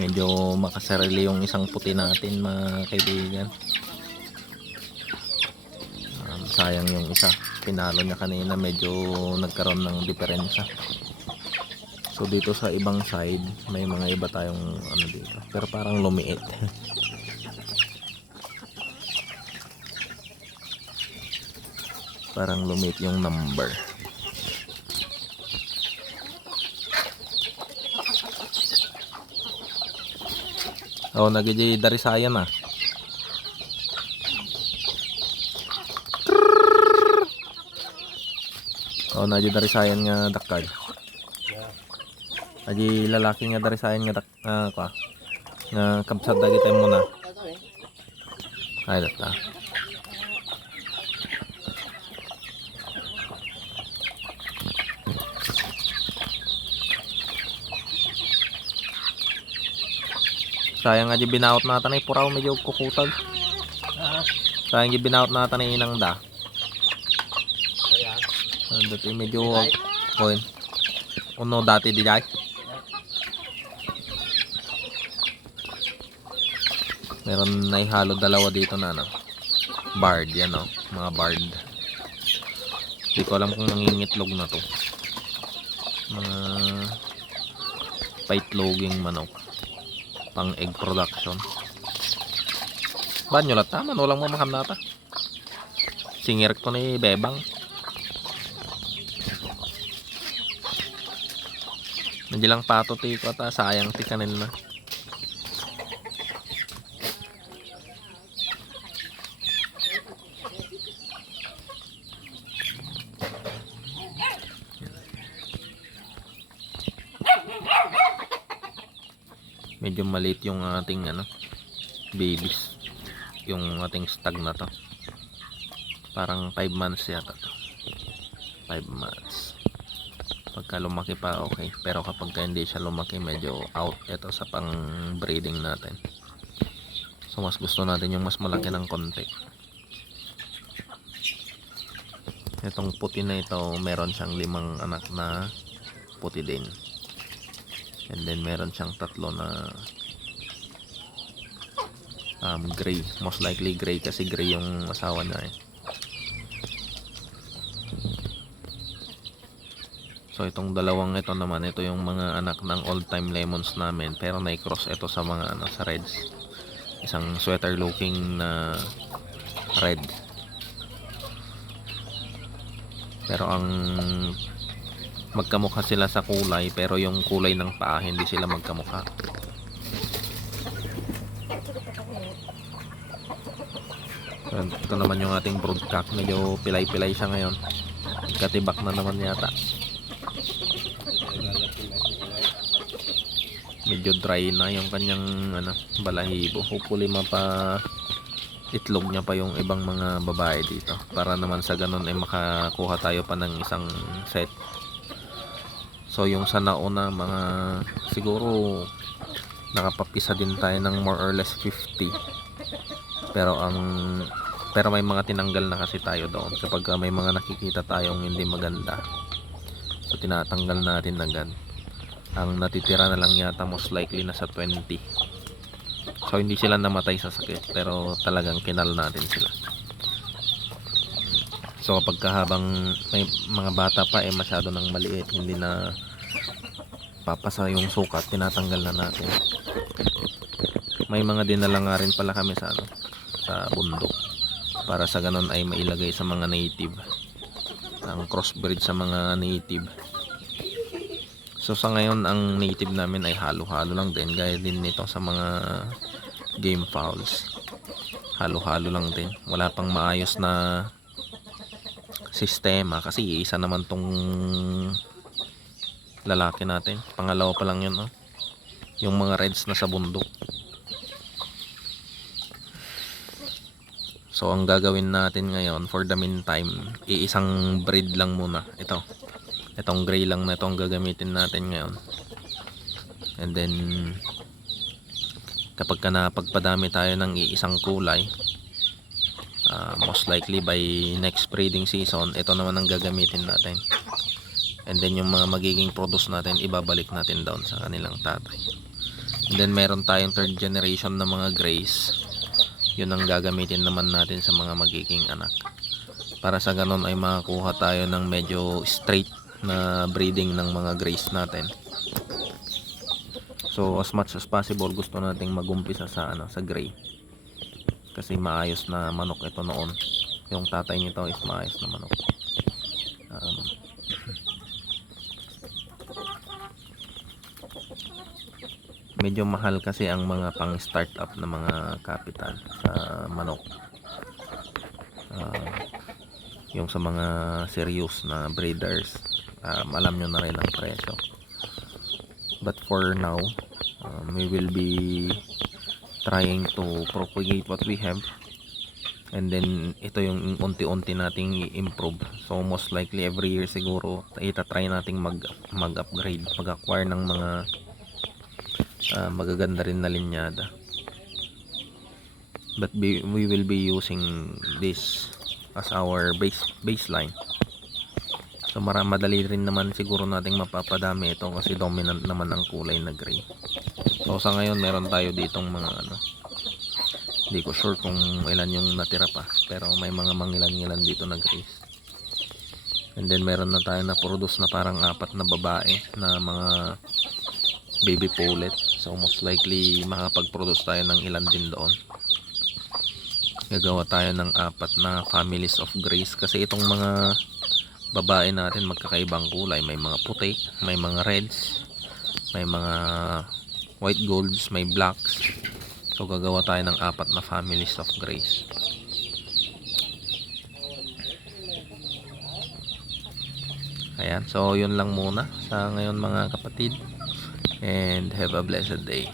Medyo makasarili yung isang puti natin mga kaibigan. Sayang yung isa, pinalo niya kanina, medyo nagkaroon ng diferensya. So dito sa ibang side may mga iba tayong ano dito, pero parang lumiit. Parang lumiit yung number. Oh, nagiji darisayan na. Oh, nagiji darisayan nga dakal. Aji lalaki nga darisayan nga kwa. Nga kabsat dagiti mo na. Ay data. Sayang nga di binaot natan ay puraw medyo kukutag. Sayang di binaot natan ay inang da. Dati medyo koin. Uno dati di jay. Meron na ihalo dalawa dito na no. Bard yan no, mga bard. Hindi ko alam kung nangingitlog na to. Mga paitloging manok. Pang egg production. Banyo lang taman, walang mamaham nata. Singirek to ni Bebang. Nandilang pato ti ko ta, sayang ti kanin na. Medyo maliit yung ating ano, babies, yung ating stag na to. Parang 5 months yata to. 5 months. Pagka lumaki pa okay, pero kapag hindi siya lumaki medyo out ito sa pang breeding natin. So mas gusto natin yung mas malaki ng konti. Itong puti na ito, meron siyang 5 anak na puti din. And then meron siyang 3 na gray. Most likely gray kasi gray yung asawa niya eh. So itong dalawang ito naman, ito yung mga anak ng old time lemons namin, pero na-cross ito sa mga ano, sa reds. Isang sweater looking na red. Pero ang magkamukha sila sa kulay, pero yung kulay ng paa hindi sila magkamukha. Ito naman yung ating broodcock, medyo pilay-pilay siya ngayon. Katibak na naman yata. Medyo dry na yung kanyang ano, balahibo. Hopefully mapa itlog niya pa yung ibang mga babae dito, para naman sa ganun ay makakuha tayo pa ng isang set. So yung sa nauna mga siguro nakapapisa din tayo ng more or less 50. Pero may mga tinanggal na kasi tayo doon kapag may mga nakikita tayong hindi maganda. So tinatanggal natin agad. Ang natitira na lang yata most likely nasa 20. So hindi sila namatay sa sakit, pero talagang kinal natin sila. So kapag habang may mga bata pa masyado nang maliit, hindi na papasa yung sukat, tinatanggal na natin. May mga dinala nga rin pala kami sa sa bundok, para sa ganun ay mailagay sa mga native, ang crossbreed sa mga native. So sa ngayon ang native namin ay halo-halo lang din, gaya din nito sa mga game fowls. Halo-halo lang din, wala pang maayos na sistema kasi isa naman tong lalaki natin, pangalawa pa lang yun yung mga reds na sa bundok. So ang gagawin natin ngayon for the meantime, iisang breed lang muna. Itong gray lang na itong gagamitin natin ngayon. And then kapag napagpadami tayo ng iisang kulay, most likely by next breeding season, ito naman ang gagamitin natin. And then yung mga magiging produce natin, ibabalik natin down sa kanilang tatay. And then meron tayong third generation na mga grays. Yun ang gagamitin naman natin sa mga magiging anak. Para sa ganun ay makakuha tayo ng medyo straight na breeding ng mga grays natin. So as much as possible gusto nating magumpisa sa sa gray. Kasi maayos na manok ito noon. Yung tatay nito is maayos na manok. Medyo mahal kasi ang mga pang startup na mga capital sa manok. Yung sa mga serious na breeders, alam nyo na rin ang presyo. But for now, we will be trying to propagate what we have, and then ito yung unti-unti nating i-improve. So most likely every year siguro itatry nating mag-upgrade, mag-acquire ng mga magaganda rin na linyada. But we will be using this as our baseline. So madali rin naman siguro nating mapapadami ito kasi dominant naman ang kulay na gray. So sa ngayon meron tayo ditong mga hindi ko sure kung ilan yung natira pa, pero may mga mangilan-ngilan dito na grays. And then meron na tayo na produce na parang 4 na babae na mga baby pullet. So most likely makapag-produce tayo ng ilan din doon. Gagawa tayo ng 4 na families of grays kasi itong mga babae natin magkakaibang kulay. May mga puti, may mga reds, may mga white golds, may blacks. So gagawa tayo ng 4 na families of grays. Ayan, so yun lang muna sa ngayon mga kapatid, and have a blessed day.